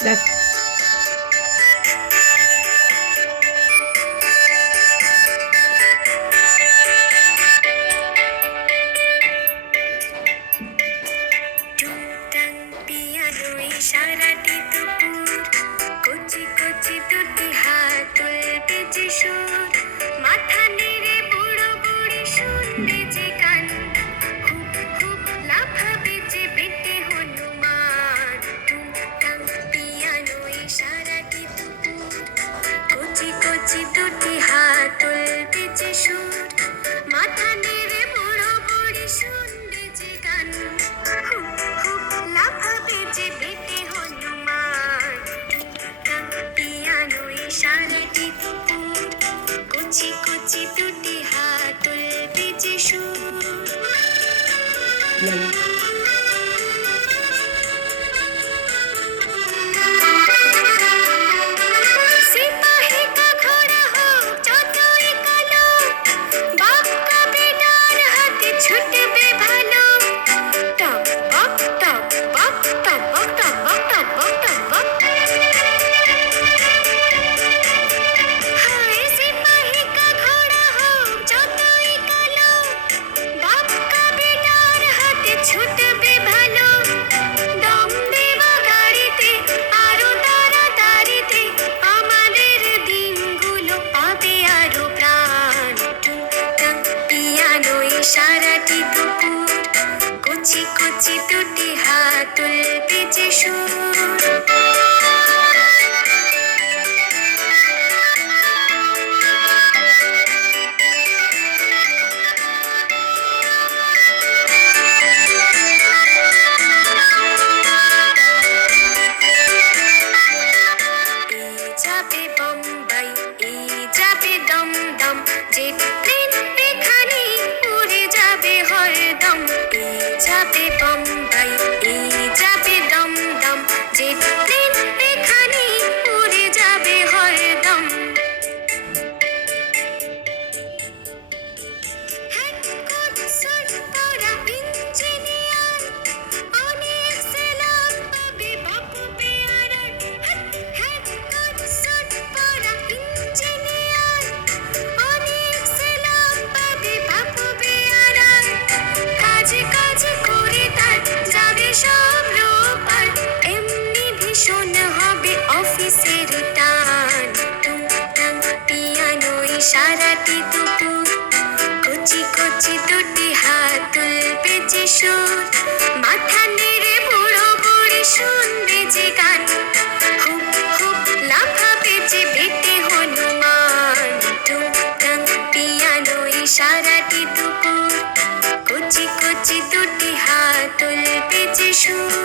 দেখ সারাটি দুপুর কচি কচি দুটি হাত তুলবে যে সুর মাথা নেড়ে বুড়ো বুড়ি শুনবে যে গান হুপ হুপ লাফাবে যে বেটে হনুমান টুংটাং পিয়ানোয় সারাটি দুপুর কচি কচি দুটি হাত তুলবে যে সুর মাথা নেড়ে বুড়ো বুড়ি শুনবে যে গান হুপ হুপ লাফাবে যে বেটে হনুমান পিয়ানোয় সারাটি দুপুর কচি কচি দুটি হাত তুলবে যে সুর सिपाही का घोड़ा हो যতই কালো বাপ का বেটার হাতে ছুটবে ভালো টক বক টক বক টক বক টক বক টক বক টক বক हाय सिपाही का घोड़ा हो যতই কালো বাপ का বেটার হাতে ছুটবে ভালো দম দেওয়া গাড়িতে আরো তাড়াতাড়িতে আমাদের দিনগুলো পাবে আরো প্রাণ টুংটাং পিয়ানোয় সারাটি দুপুর কচি কচি দুটি হাত তুলবে যে সুর এই যাবে বোম্বাই এই যাবে দমদম যে ট্রেন এখানে উড়ে যাবে হরদম এই যাবে বোম্বাই এই যাবে দমদম যে ট্রেন এখানে উড়ে যাবে হরদম হ্যাটকোট স্যুট পরা ইঞ্জিনিয়ার অনেক সেলাম পাবে বাপু পেয়ারার হ্যাটকোট স্যুট পরা ইঞ্জিনিয়ার অনেক সেলাম পাবে বাপু পেয়ারার কাজে কাজে করে তার যাবে সব রোপার এমনি ভীষণ হবে অফিসের টান টুংটাং পিয়ানোয় সারাটি দুপুর কচি কচি দুটি হাত তুলবে যে সুর মাথা নেড়ে বুড়ো বুড়ি শুনবে যে গান হুপ হুপ লাফাবে যে বেটে হনুমান টুংটাং পিয়ানোয় সারাটি দুপুর কচি কচি দুটি হাত তুলবে যে সুর